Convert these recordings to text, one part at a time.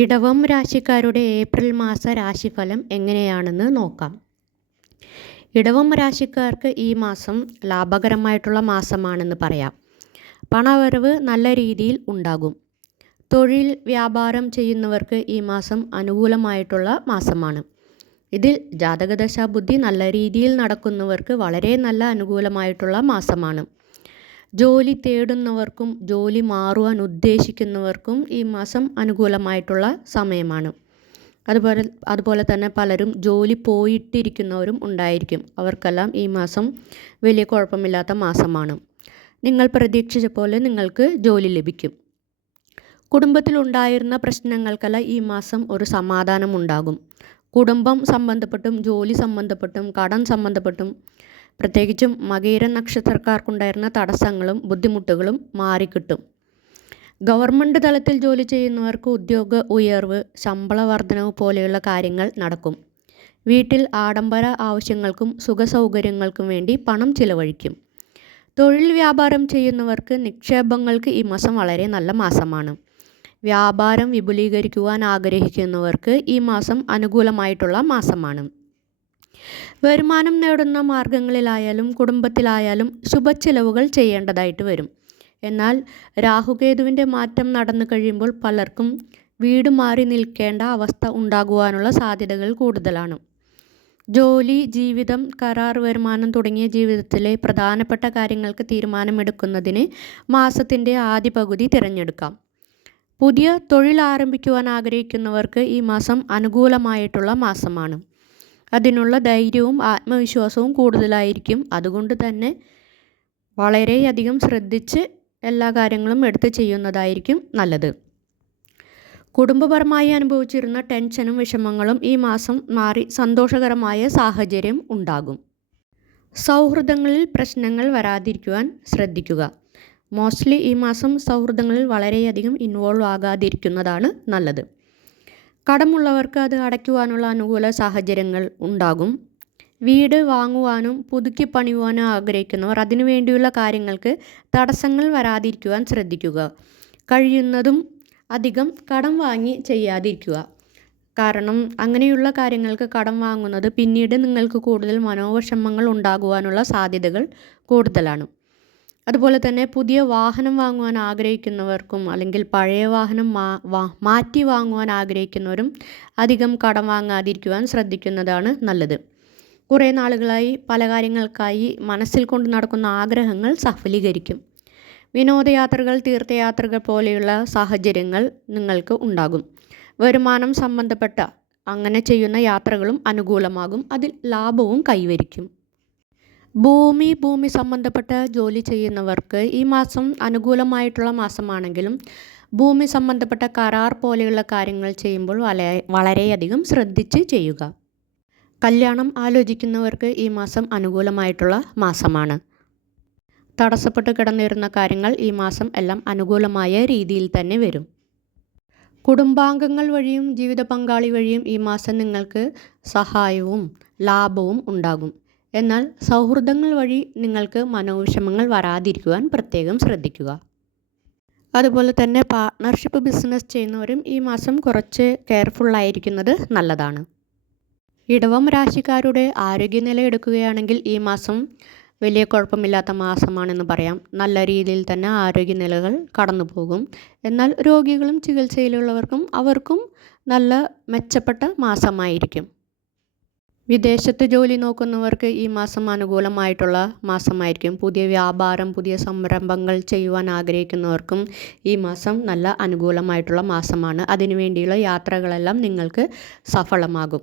ഇടവം രാശിക്കാരുടെ ഏപ്രിൽ മാസ രാശിഫലം എങ്ങനെയാണെന്ന് നോക്കാം. ഇടവം രാശിക്കാർക്ക് ഈ മാസം ലാഭകരമായിട്ടുള്ള മാസമാണെന്ന് പറയാം. പണവരവ് നല്ല രീതിയിൽ ഉണ്ടാകും. തൊഴിൽ വ്യാപാരം ചെയ്യുന്നവർക്ക് ഈ മാസം അനുകൂലമായിട്ടുള്ള മാസമാണ്. ഇതിൽ ജാതകദശാബുദ്ധി നല്ല രീതിയിൽ നടക്കുന്നവർക്ക് വളരെ നല്ല അനുകൂലമായിട്ടുള്ള മാസമാണ്. ജോലി തേടുന്നവർക്കും ജോലി മാറുവാൻ ഉദ്ദേശിക്കുന്നവർക്കും ഈ മാസം അനുകൂലമായിട്ടുള്ള സമയമാണ്. അതുപോലെ അതുപോലെ തന്നെ പലരും ജോലി പോയിട്ടിരിക്കുന്നവരും ഉണ്ടായിരിക്കും. അവർക്കെല്ലാം ഈ മാസം വലിയ കുഴപ്പമില്ലാത്ത മാസമാണ്. നിങ്ങൾ പ്രതീക്ഷിച്ച പോലെ നിങ്ങൾക്ക് ജോലി ലഭിക്കും. കുടുംബത്തിലുണ്ടായിരുന്ന പ്രശ്നങ്ങൾക്കെല്ലാം ഈ മാസം ഒരു സമാധാനമുണ്ടാകും. കുടുംബം സംബന്ധപ്പെട്ടും ജോലി സംബന്ധപ്പെട്ടും കടം സംബന്ധപ്പെട്ടും പ്രത്യേകിച്ചും മകീര നക്ഷത്രക്കാർക്കുണ്ടായിരുന്ന തടസ്സങ്ങളും ബുദ്ധിമുട്ടുകളും മാറിക്കിട്ടും. ഗവൺമെന്റ് തലത്തിൽ ജോലി ചെയ്യുന്നവർക്ക് ഉദ്യോഗ ഉയർവ് ശമ്പള വർധനവ് പോലെയുള്ള കാര്യങ്ങൾ നടക്കും. വീട്ടിൽ ആഡംബര ആവശ്യങ്ങൾക്കും സുഖസൗകര്യങ്ങൾക്കും വേണ്ടി പണം ചിലവഴിക്കും. തൊഴിൽ വ്യാപാരം ചെയ്യുന്നവർക്ക് നിക്ഷേപങ്ങൾക്ക് ഈ മാസം വളരെ നല്ല മാസമാണ്. വ്യാപാരം വിപുലീകരിക്കുവാൻ ആഗ്രഹിക്കുന്നവർക്ക് ഈ മാസം അനുകൂലമായിട്ടുള്ള മാസമാണ്. വരുമാനം നേടുന്ന മാർഗങ്ങളിലായാലും കുടുംബത്തിലായാലും ശുഭച്ചിലവുകൾ ചെയ്യേണ്ടതായിട്ട് വരും. എന്നാൽ രാഹുകേതുവിന്റെ മാറ്റം നടന്നു കഴിയുമ്പോൾ പലർക്കും വീട് മാറി നിൽക്കേണ്ട അവസ്ഥ ഉണ്ടാകുവാനുള്ള സാധ്യതകൾ കൂടുതലാണ്. ജോലി ജീവിതം കരാർ വരുമാനം തുടങ്ങിയ ജീവിതത്തിലെ പ്രധാനപ്പെട്ട കാര്യങ്ങൾക്ക് തീരുമാനമെടുക്കുന്നതിന് മാസത്തിന്റെ ആദ്യ പകുതി തിരഞ്ഞെടുക്കാം. പുതിയ തൊഴിൽ ആരംഭിക്കുവാൻ ആഗ്രഹിക്കുന്നവർക്ക് ഈ മാസം അനുകൂലമായിട്ടുള്ള മാസമാണ്. അതിനുള്ള ധൈര്യവും ആത്മവിശ്വാസവും കൂടുതലായിരിക്കും. അതുകൊണ്ട് തന്നെ വളരെയധികം ശ്രദ്ധിച്ച് എല്ലാ കാര്യങ്ങളും എടുത്ത് ചെയ്യുന്നതായിരിക്കും നല്ലത്. കുടുംബപരമായി അനുഭവിച്ചിരുന്ന ടെൻഷനും വിഷമങ്ങളും ഈ മാസം മാറി സന്തോഷകരമായ സാഹചര്യം ഉണ്ടാകും. സൗഹൃദങ്ങളിൽ പ്രശ്നങ്ങൾ വരാതിരിക്കുവാൻ ശ്രദ്ധിക്കുക. മോസ്റ്റ്ലി ഈ മാസം സൗഹൃദങ്ങളിൽ വളരെയധികം ഇൻവോൾവ് ആകാതിരിക്കുന്നതാണ് നല്ലത്. കടമുള്ളവർക്ക് അത് അടയ്ക്കുവാനുള്ള അനുകൂല സാഹചര്യങ്ങൾ ഉണ്ടാകും. വീട് വാങ്ങുവാനും പുതുക്കി പണിയുവാനും ആഗ്രഹിക്കുന്നവർ അതിനു വേണ്ടിയുള്ള കാര്യങ്ങൾക്ക് തടസ്സങ്ങൾ വരാതിരിക്കുവാൻ ശ്രദ്ധിക്കുക. കഴിയുന്നതും അധികം കടം വാങ്ങി ചെയ്യാതിരിക്കുക. കാരണം അങ്ങനെയുള്ള കാര്യങ്ങൾക്ക് കടം വാങ്ങുന്നത് പിന്നീട് നിങ്ങൾക്ക് കൂടുതൽ മനോവിഷമങ്ങൾ ഉണ്ടാകുവാനുള്ള സാധ്യതകൾ കൂടുതലാണ്. അതുപോലെ തന്നെ പുതിയ വാഹനം വാങ്ങുവാൻ ആഗ്രഹിക്കുന്നവർക്കും അല്ലെങ്കിൽ പഴയ വാഹനം മാറ്റി വാങ്ങുവാൻ ആഗ്രഹിക്കുന്നവരും അധികം കടം വാങ്ങാതിരിക്കുവാൻ ശ്രദ്ധിക്കുന്നതാണ് നല്ലത്. കുറേ നാളുകളായി പല കാര്യങ്ങൾക്കായി മനസ്സിൽ കൊണ്ട് നടക്കുന്ന ആഗ്രഹങ്ങൾ സഫലീകരിക്കും. വിനോദയാത്രകൾ തീർത്ഥയാത്രകൾ പോലെയുള്ള സാഹചര്യങ്ങൾ നിങ്ങൾക്ക് ഉണ്ടാകും. വരുമാനം സംബന്ധപ്പെട്ട അങ്ങനെ ചെയ്യുന്ന യാത്രകളും അനുകൂലമാകും. അതിൽ ലാഭവും കൈവരിക്കും. ഭൂമി ഭൂമി സംബന്ധപ്പെട്ട ജോലി ചെയ്യുന്നവർക്ക് ഈ മാസം അനുകൂലമായിട്ടുള്ള മാസമാണെങ്കിലും ഭൂമി സംബന്ധപ്പെട്ട കരാർ പോലെയുള്ള കാര്യങ്ങൾ ചെയ്യുമ്പോൾ വളരെ വളരെയധികം ശ്രദ്ധിച്ച് ചെയ്യുക. കല്യാണം ആലോചിക്കുന്നവർക്ക് ഈ മാസം അനുകൂലമായിട്ടുള്ള മാസമാണ്. തടസ്സപ്പെട്ട് കിടന്നിരുന്ന കാര്യങ്ങൾ ഈ മാസം എല്ലാം അനുകൂലമായ രീതിയിൽ തന്നെ വരും. കുടുംബാംഗങ്ങൾ വഴിയും ജീവിത പങ്കാളി വഴിയും ഈ മാസം നിങ്ങൾക്ക് സഹായവും ലാഭവും ഉണ്ടാകും. എന്നാൽ സൗഹൃദങ്ങൾ വഴി നിങ്ങൾക്ക് മനോവിഷമങ്ങൾ വരാതിരിക്കുവാൻ പ്രത്യേകം ശ്രദ്ധിക്കുക. അതുപോലെ തന്നെ പാർട്ട്ണർഷിപ്പ് ബിസിനസ് ചെയ്യുന്നവരും ഈ മാസം കുറച്ച് കെയർഫുള്ളായിരിക്കുന്നത് നല്ലതാണ്. ഇടവം രാശിക്കാരുടെ ആരോഗ്യനില എടുക്കുകയാണെങ്കിൽ ഈ മാസം വലിയ കുഴപ്പമില്ലാത്ത മാസമാണെന്ന് പറയാം. നല്ല രീതിയിൽ തന്നെ ആരോഗ്യനിലകൾ കടന്നു പോകും എന്നാൽ രോഗികളും ചികിത്സയിലുള്ളവർക്കും അവർക്കും നല്ല മെച്ചപ്പെട്ട മാസമായിരിക്കും. വിദേശത്ത് ജോലി നോക്കുന്നവർക്ക് ഈ മാസം അനുകൂലമായിട്ടുള്ള മാസമായിരിക്കും. പുതിയ വ്യാപാരം പുതിയ സംരംഭങ്ങൾ ചെയ്യുവാൻ ആഗ്രഹിക്കുന്നവർക്കും ഈ മാസം നല്ല അനുകൂലമായിട്ടുള്ള മാസമാണ്. അതിനുവേണ്ടിയുള്ള യാത്രകളെല്ലാം നിങ്ങൾക്ക് സഫലമാകും.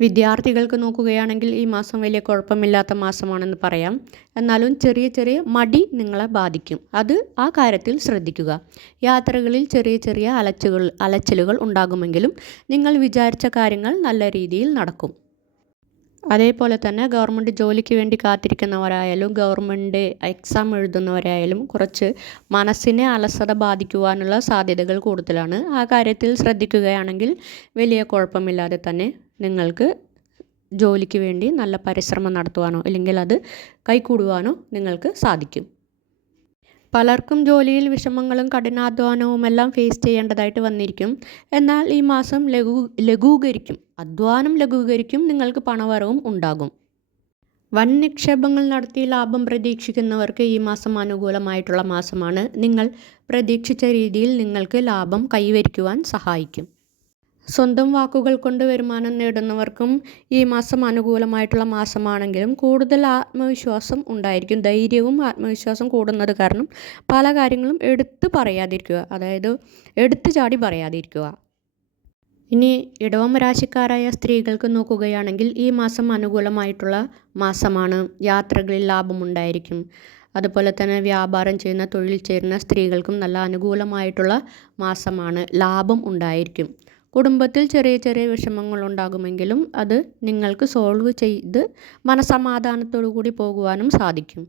വിദ്യാർത്ഥികൾക്ക് നോക്കുകയാണെങ്കിൽ ഈ മാസം വലിയ കുഴപ്പമില്ലാത്ത മാസമാണെന്ന് പറയാം. എന്നാലും ചെറിയ ചെറിയ മടി നിങ്ങളെ ബാധിക്കും. അത് ആ കാര്യത്തിൽ ശ്രദ്ധിക്കുക. യാത്രകളിൽ ചെറിയ ചെറിയ അലച്ചുകൾ അലച്ചിലുകൾ ഉണ്ടാകുമെങ്കിലും നിങ്ങൾ വിചാരിച്ച കാര്യങ്ങൾ നല്ല രീതിയിൽ നടക്കും. അതേപോലെ തന്നെ ഗവൺമെന്റ് ജോലിക്ക് വേണ്ടി കാത്തിരിക്കുന്നവരായാലും ഗവൺമെന്റ് എക്സാം എഴുതുന്നവരായാലും കുറച്ച് മനസ്സിനെ അലസത ബാധിക്കുവാനുള്ള സാധ്യതകൾ കൂടുതലാണ്. ആ കാര്യത്തിൽ ശ്രദ്ധിക്കുകയാണെങ്കിൽ വലിയ കുഴപ്പമില്ലാതെ തന്നെ നിങ്ങൾക്ക് ജോലിക്ക് വേണ്ടി നല്ല പരിശ്രമം നടത്തുവാനോ അല്ലെങ്കിൽ അത് കൈക്കൂടുവാനോ നിങ്ങൾക്ക് സാധിക്കും. പലർക്കും ജോലിയിൽ വിഷമങ്ങളും കഠിനാധ്വാനവുമെല്ലാം ഫേസ് ചെയ്യേണ്ടതായിട്ട് വന്നിരിക്കും. എന്നാൽ ഈ മാസം ലഘു ലഘൂകരിക്കും. അധ്വാനം ലഘൂകരിക്കും നിങ്ങൾക്ക് പണവരവും ഉണ്ടാകും. വൻ നിക്ഷേപങ്ങൾ നടത്തി ലാഭം പ്രതീക്ഷിക്കുന്നവർക്ക് ഈ മാസം അനുകൂലമായിട്ടുള്ള മാസമാണ്. നിങ്ങൾ പ്രതീക്ഷിച്ച രീതിയിൽ നിങ്ങൾക്ക് ലാഭം കൈവരിക്കുവാൻ സഹായിക്കും. സ്വന്തം വാക്കുകൾ കൊണ്ട് വരുമാനം നേടുന്നവർക്കും ഈ മാസം അനുകൂലമായിട്ടുള്ള മാസമാണെങ്കിലും കൂടുതൽ ആത്മവിശ്വാസം ഉണ്ടായിരിക്കും. ധൈര്യവും ആത്മവിശ്വാസം കൂടുന്നത് കാരണം പല കാര്യങ്ങളും എടുത്തു പറയാതിരിക്കുക അതായത് എടുത്തു ചാടി പറയാതിരിക്കുക. ഇനി ഇടവം രാശിക്കാരായ സ്ത്രീകൾക്ക് നോക്കുകയാണെങ്കിൽ ഈ മാസം അനുകൂലമായിട്ടുള്ള മാസമാണ്. യാത്രകളിൽ ലാഭമുണ്ടായിരിക്കും അതുപോലെ തന്നെ വ്യാപാരം ചെയ്യുന്ന തൊഴിൽ ചേരുന്ന സ്ത്രീകൾക്കും നല്ല അനുകൂലമായിട്ടുള്ള മാസമാണ്. ലാഭം ഉണ്ടായിരിക്കും. കുടുംബത്തിൽ ചെറിയ ചെറിയ വിഷമങ്ങൾ ഉണ്ടാകുമെങ്കിലും അത് നിങ്ങൾക്ക് സോൾവ് ചെയ്ത് മനസമാധാനത്തോടു കൂടി പോകുവാനും സാധിക്കും.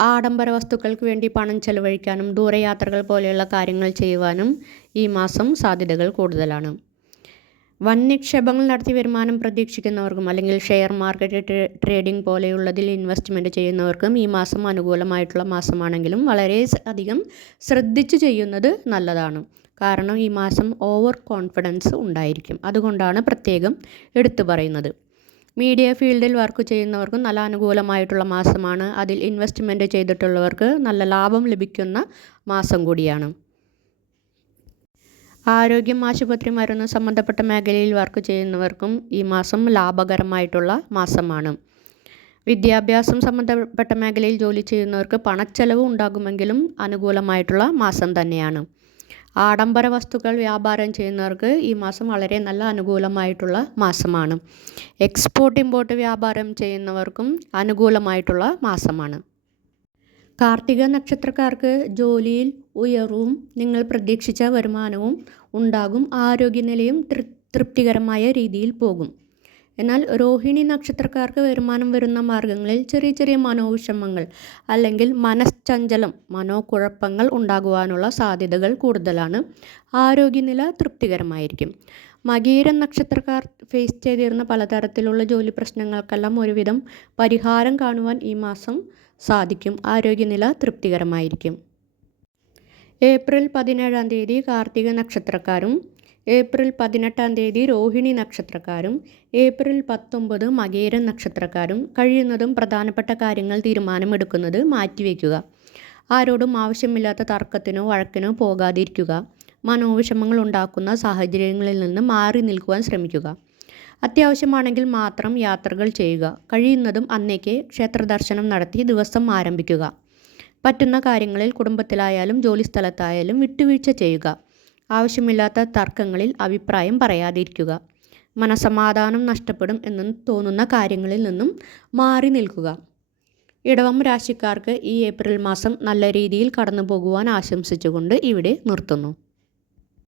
ആഡംബര വസ്തുക്കൾക്ക് വേണ്ടി പണം ചെലവഴിക്കാനും ദൂരയാത്രകൾ പോലെയുള്ള കാര്യങ്ങൾ ചെയ്യുവാനും ഈ മാസം സാധ്യതകൾ കൂടുതലാണ്. വൻ നിക്ഷേപങ്ങൾ നടത്തി വരുമാനം പ്രതീക്ഷിക്കുന്നവർക്കും അല്ലെങ്കിൽ ഷെയർ മാർക്കറ്റ് ട്രേഡിംഗ് പോലെയുള്ളതിൽ ഇൻവെസ്റ്റ്മെന്റ് ചെയ്യുന്നവർക്കും ഈ മാസം അനുകൂലമായിട്ടുള്ള മാസമാണെങ്കിലും വളരെ അധികം ശ്രദ്ധിച്ച് ചെയ്യുന്നത് നല്ലതാണ്. കാരണം ഈ മാസം ഓവർ കോൺഫിഡൻസ് ഉണ്ടായിരിക്കും. അതുകൊണ്ടാണ് പ്രത്യേകം എടുത്തു പറയുന്നത്. മീഡിയ ഫീൽഡിൽ വർക്ക് ചെയ്യുന്നവർക്കും നല്ല അനുകൂലമായിട്ടുള്ള മാസമാണ്. അതിൽ ഇൻവെസ്റ്റ്മെന്റ് ചെയ്തിട്ടുള്ളവർക്ക് നല്ല ലാഭം ലഭിക്കുന്ന മാസം കൂടിയാണ്. ആരോഗ്യം ആശുപത്രി മരുന്ന് സംബന്ധപ്പെട്ട മേഖലയിൽ വർക്ക് ചെയ്യുന്നവർക്കും ഈ മാസം ലാഭകരമായിട്ടുള്ള മാസമാണ്. വിദ്യാഭ്യാസം സംബന്ധപ്പെട്ട മേഖലയിൽ ജോലി ചെയ്യുന്നവർക്ക് പണച്ചെലവ് ഉണ്ടാകുമെങ്കിലും അനുകൂലമായിട്ടുള്ള മാസം തന്നെയാണ്. ആഡംബര വസ്തുക്കൾ വ്യാപാരം ചെയ്യുന്നവർക്ക് ഈ മാസം വളരെ നല്ല അനുകൂലമായിട്ടുള്ള മാസമാണ്. എക്സ്പോർട്ട് ഇമ്പോർട്ട് വ്യാപാരം ചെയ്യുന്നവർക്കും അനുകൂലമായിട്ടുള്ള മാസമാണ്. കാർത്തിക നക്ഷത്രക്കാർക്ക് ജോലിയിൽ ഉയർവും നിങ്ങൾ പ്രതീക്ഷിച്ച വരുമാനവും ഉണ്ടാകും. ആരോഗ്യനിലയും തൃപ്തികരമായ രീതിയിൽ പോകും. എന്നാൽ രോഹിണി നക്ഷത്രക്കാർക്ക് വരുമാനം വരുന്ന മാർഗങ്ങളിൽ ചെറിയ ചെറിയ മനോവിഷമങ്ങൾ അല്ലെങ്കിൽ മനഃചഞ്ചലം മനോക്കുഴപ്പങ്ങൾ ഉണ്ടാകുവാനുള്ള സാധ്യതകൾ കൂടുതലാണ്. ആരോഗ്യനില തൃപ്തികരമായിരിക്കും. മകീര നക്ഷത്രക്കാർ ഫേസ് ചെയ്തിരുന്ന പലതരത്തിലുള്ള ജോലി പ്രശ്നങ്ങൾക്കെല്ലാം ഒരുവിധം പരിഹാരം കാണുവാൻ ഈ മാസം സാധിക്കും. ആരോഗ്യനില തൃപ്തികരമായിരിക്കും. ഏപ്രിൽ പതിനേഴാം തീയതി കാർത്തിക നക്ഷത്രക്കാരും ഏപ്രിൽ പതിനെട്ടാം തീയതി രോഹിണി നക്ഷത്രക്കാരും ഏപ്രിൽ പത്തൊമ്പത് മകേര നക്ഷത്രക്കാരും കഴിയുന്നതും പ്രധാനപ്പെട്ട കാര്യങ്ങൾ തീരുമാനമെടുക്കുന്നത് മാറ്റിവെക്കുക. ആരോടും ആവശ്യമില്ലാത്ത തർക്കത്തിനോ വഴക്കിനോ പോകാതിരിക്കുക. മനോവിഷമങ്ങൾ ഉണ്ടാക്കുന്ന സാഹചര്യങ്ങളിൽ നിന്ന് മാറി നിൽക്കുവാൻ ശ്രമിക്കുക. അത്യാവശ്യമാണെങ്കിൽ മാത്രം യാത്രകൾ ചെയ്യുക. കഴിയുന്നതും അന്നേക്ക് ക്ഷേത്രദർശനം നടത്തി ദിവസം ആരംഭിക്കുക. പറ്റുന്ന കാര്യങ്ങളിൽ കുടുംബത്തിലായാലും ജോലിസ്ഥലത്തായാലും വിട്ടുവീഴ്ച ചെയ്യുക. ആവശ്യമില്ലാത്ത തർക്കങ്ങളിൽ അഭിപ്രായം പറയാതിരിക്കുക. മനസമാധാനം നഷ്ടപ്പെടും എന്ന് തോന്നുന്ന കാര്യങ്ങളിൽ നിന്നും മാറി നിൽക്കുക. ഇടവം രാശിക്കാർക്ക് ഈ ഏപ്രിൽ മാസം നല്ല രീതിയിൽ കടന്നു പോകുവാൻ ആശംസിച്ചുകൊണ്ട് ഇവിടെ നിർത്തുന്നു.